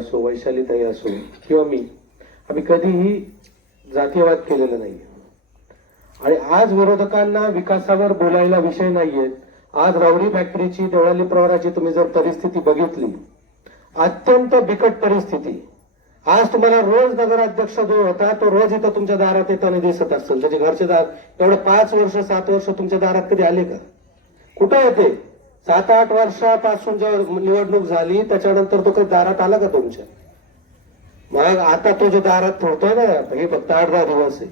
असो वैशालीताई असो किंवा मी आम्ही कधीही जातीयवाद केलेला नाही आणि आज विरोधकांना विकासावर बोलायला विषय नाहीयेत आज रावडी फॅक्टरीची देवळाली प्रवराची तुम्ही जर परिस्थिती बघितली अत्यंत बिकट परिस्थिती. आज तुम्हाला रोज नगराध्यक्ष जो होता तो रोज इथं तुमच्या दारात येताना दिसत असेल. त्याचे घरचे दार एवढे पाच वर्ष सात वर्ष तुमच्या दारात कधी आले का? कुठं येते सात आठ वर्षापासून जेव्हा निवडणूक झाली त्याच्यानंतर तो काही दारात आला का तुमच्या? मग आता तो जो दारात ठेवतोय ना हे फक्त आठ दहा दिवस आहे.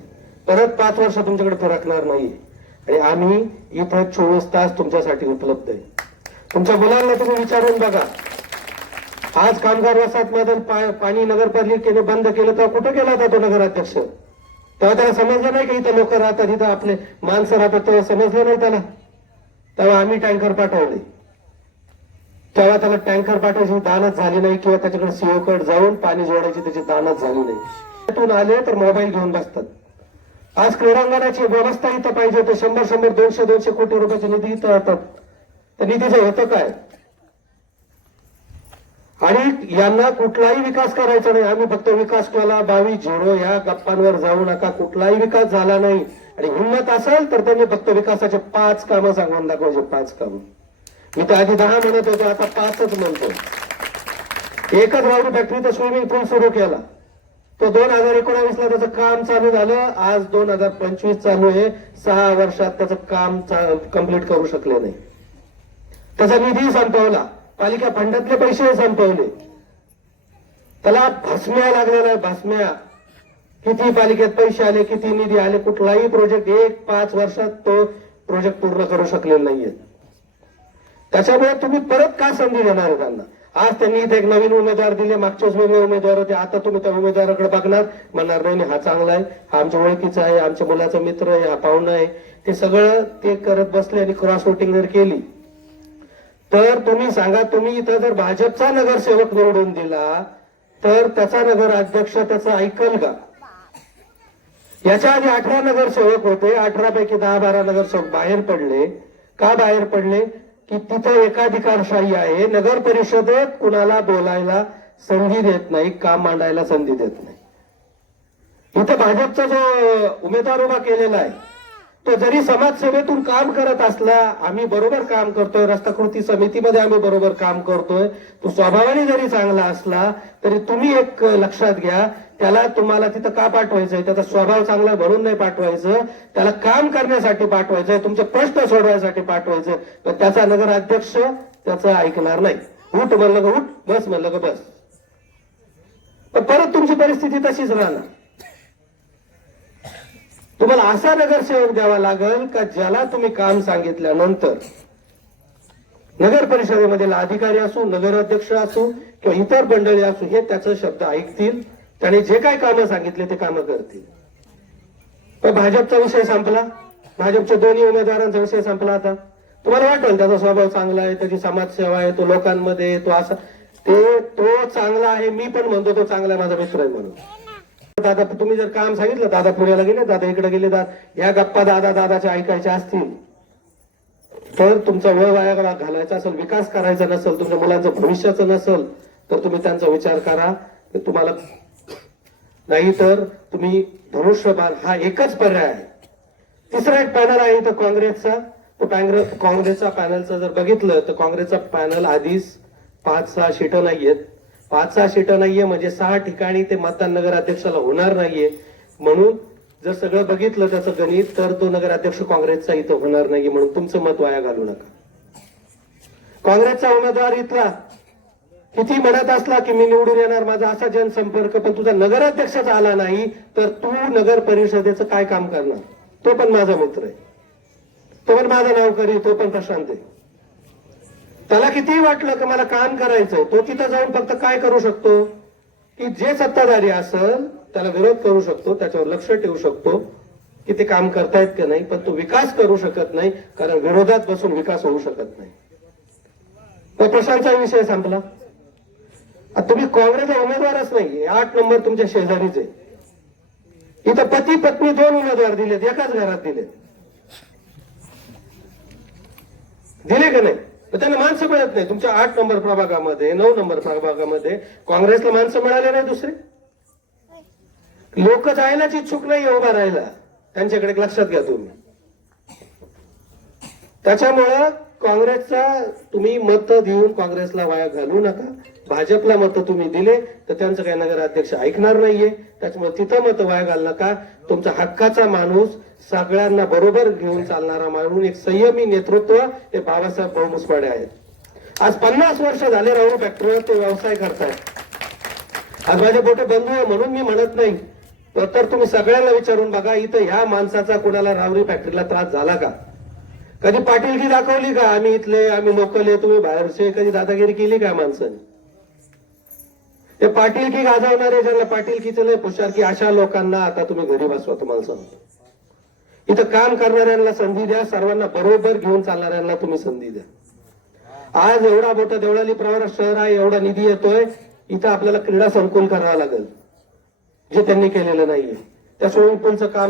परत पाच वर्ष तुमच्याकडे फरकणार नाही आणि आम्ही इथं चोवीस तास तुमच्यासाठी उपलब्ध आहे. तुमच्या मुलांना तुम्ही विचारून बघा. आज कामगार वसाहत मधून पा- पाणी नगरपालिकेने बंद केलं तेव्हा कुठं गेला होता तो नगराध्यक्ष? तेव्हा त्याला समजलं नाही का इथं लोक राहतात इथं आपले माणसं राहतात तेव्हा समजलं नाही त्याला. तेव्हा आम्ही टँकर पाठवले. तेव्हा त्याला टँकर पाठवायची दानच झाली नाही किंवा त्याच्याकडे सीओ जाऊन पाणी जोडायची त्याची दानच झाली नाही. त्यातून आले तर मोबाईल घेऊन बसतात. आज क्रीडांगणाची व्यवस्था इथं पाहिजे तर शंभर शंभर दोनशे दोनशे कोटी रुपयाचे निधी इथं येतात. त्या निधीचं होतं काय? आणि यांना कुठलाही विकास करायचा नाही. आम्ही फक्त विकास केला बावीस झिरो या गप्पांवर जाऊ नका. कुठलाही विकास झाला नाही. आणि हिंमत असेल तर त्यांनी फक्त विकासाचे पाच कामं सांगून दाखवायचे पाच कामं. मी तर आधी दहा म्हणत होतो आता पाचच म्हणतो. एकच रावडी फॅक्टरीचा स्विमिंग पूल सुरू केला. तो दोन हजार एकोणावीस ला त्याचं काम चालू झालं. आज दोन हजार पंचवीस चालू आहे. सहा वर्षात त्याचं काम कंप्लीट करू शकले नाही. त्याचा निधी संपवला. पालिका फंडातले पैसे संपवले. त्याला भस्म्या लागलेला आहे भस्म्या. किती पालिकेत पैसे आले किती निधी आले कुठलाही प्रोजेक्ट एक पाच वर्षात तो प्रोजेक्ट पूर्ण करू शकलेला नाहीये. त्याच्यामुळे तुम्ही परत का संधी देणार त्यांना? आज त्यांनी इथे एक नवीन उमेदवार दिले मागच्याच वेगळे उमेदवार होते. आता तुम्ही त्या उमेदवाराकडे बघणार म्हणणार नाही, हा चांगला आहे. हा आमच्या ओळखीचा आहे आमच्या मुलाचा मित्र आहे हा पाहुणा आहे. ते सगळं ते करत बसले आणि क्रॉस वोटिंग जर केली तर तुम्ही सांगा तुम्ही इथं जर भाजपचा नगरसेवक निवडून दिला तर त्याचा नगर अध्यक्ष त्याचं ऐकल का? याच्या आधी अठरा नगरसेवक होते. अठरा पैकी दहा बारा नगरसेवक बाहेर पडले. का बाहेर पडले? की तिथं एकाधिकारशाही आहे. नगर परिषदेत कुणाला बोलायला संधी देत नाही काम मांडायला संधी देत नाही. इथं भाजपचा जो उमेदवार उभा केलेला आहे तो जरी समाजसेवेतून काम करत असला आम्ही बरोबर काम करतोय रस्ता कृती समितीमध्ये आम्ही बरोबर काम करतोय तो स्वभावाने जरी चांगला असला तरी तुम्ही एक लक्षात घ्या त्याला तुम्हाला तिथं का पाठवायचंय? त्याचा स्वभाव चांगला भरून नाही पाठवायचं. त्याला काम करण्यासाठी पाठवायचंय तुमचे प्रश्न सोडवायसाठी पाठवायचं. तर त्याचा नगराध्यक्ष त्याचं ऐकणार नाही. उठ म्हणलं का उठ बस म्हणलं का बस. परत तुमची परिस्थिती तशीच राहणार. तुम्हाला असा नगरसेवक द्यावा लागेल का ज्याला तुम्ही काम सांगितल्यानंतर? नगर परिषदेमधील अधिकारी असो नगराध्यक्ष असो किंवा इतर मंडळी असो हे त्याचा शब्द ऐकतील. त्याने जे काय कामं सांगितले ते कामं करतील. पण भाजपचा विषय संपला. भाजपच्या दोन्ही उमेदवारांचा विषय संपला आता. तुम्हाला वाटेल त्याचा स्वभाव चांगला आहे त्याची समाजसेवा आहे तो लोकांमध्ये तो असा ते तो चांगला आहे मी पण म्हणतो तो चांगला आहे माझा मित्र आहे म्हणून. दादा तुम्ही जर काम सांगितलं दादा पुण्याला गेले दादा इकडे गेले दादा. या गप्पा दादा दादाच्या ऐकायच्या असतील. तर तुमचा वेळ वाया घालायचा असेल विकास करायचा नसेल तुमच्या मुलांचं भविष्याचं नसेल तर तुम्ही त्यांचा विचार करा. की तुम्हाला नाही तर तुम्ही धनुष्यबाण हा एकच पर्याय आहे. तिसरा एक पॅनल आहे इथं काँग्रेसचा. तो पॅनल काँग्रेसचा पॅनलचा जर बघितलं तर काँग्रेसचा पॅनल आधीच पाच सहा शीटं नाही आहेत. पाच सहा सीटं नाहीये म्हणजे सहा ठिकाणी ते मतदान नगराध्यक्षाला होणार नाहीये. म्हणून जर सगळं बघितलं त्याचं गणित तर तो नगराध्यक्ष काँग्रेसचा इथं होणार नाहीये म्हणून तुमचं मत वाया घालू नका. काँग्रेसचा उमेदवार इथला किती म्हणत असला की मी निवडून येणार माझा असा जनसंपर्क पण तुझा नगराध्यक्षच आला नाही तर तू नगर परिषदेचं काय काम करणार? तो पण माझा मित्र आहे. तो पण माझं नाव करी तो पण प्रशांत आहे. त्याला कितीही वाटलं की मला काम करायचंय तो तिथं जाऊन फक्त काय करू शकतो? की जे सत्ताधारी असेल त्याला विरोध करू शकतो त्याच्यावर लक्ष ठेवू शकतो की ते काम करतायत का नाही पण तो विकास करू शकत नाही कारण विरोधात बसून विकास होऊ शकत नाही. तो प्रशांतचा विषय संपला. तुम्ही काँग्रेसचा उमेदवारच नाही आठ नंबर तुमच्या शेजारीच आहे. इथं पती पत्नी दोन उमेदवार दिलेत एकाच घरात दिलेत. दिले का नाही? त्यांना माणसं मिळत नाही. तुमच्या आठ नंबर प्रभागामध्ये नऊ नंबर प्रभागामध्ये काँग्रेसला माणसं मिळाले नाही दुसरे? लोक जायलाच इच्छुक नाही उभा राहायला. त्यांच्याकडे लक्षात घ्या तुम्ही. त्याच्यामुळं काँग्रेसचा तुम्ही मत देऊन काँग्रेसला वाया घालू नका. भाजपला मत तुम्ही दिले तर त्यांचं काही नगराध्यक्ष ऐकणार नाहीये. त्याच्यामुळे तिथं मत वाया घाल नका. तुमचा हक्काचा माणूस सगळ्यांना बरोबर घेऊन चालणारा माणूस एक संयमी नेतृत्व हे बाबासाहेब भाऊ आहेत. आज पन्नास वर्ष झाले राहू फॅक्टरीवर ते व्यवसाय करतायत. आज माझे मोठे बंधू आहे म्हणून मी म्हणत नाही. तर- तुम्ही सगळ्यांना विचारून बघा इथं ह्या माणसाचा कुणाला रावरी फॅक्टरीला त्रास झाला का? कधी पाटीलकी दाखवली का आम्ही इथले आम्ही लोकल आहे तुम्ही बाहेरचे कधी दादागिरी केली का माणसाने? ते पाटीलकी गाजवणारे ज्यांना पाटीलकीचं लय पुशार की अशा लोकांना आता तुम्ही घरी बसवा तुम्हाला सांगतो. इथं काम करणाऱ्यांना संधी द्या सर्वांना बरोबर घेऊन चालणाऱ्यांना तुम्ही संधी द्या. आज एवढा मोठा देवळाली प्रवार शहर आहे एवढा निधी येतोय इथं आपल्याला क्रीडा संकुल करावा लागेल. जे त्यांनी केलेलं नाहीये. त्या स्विमिंग पूलचं काम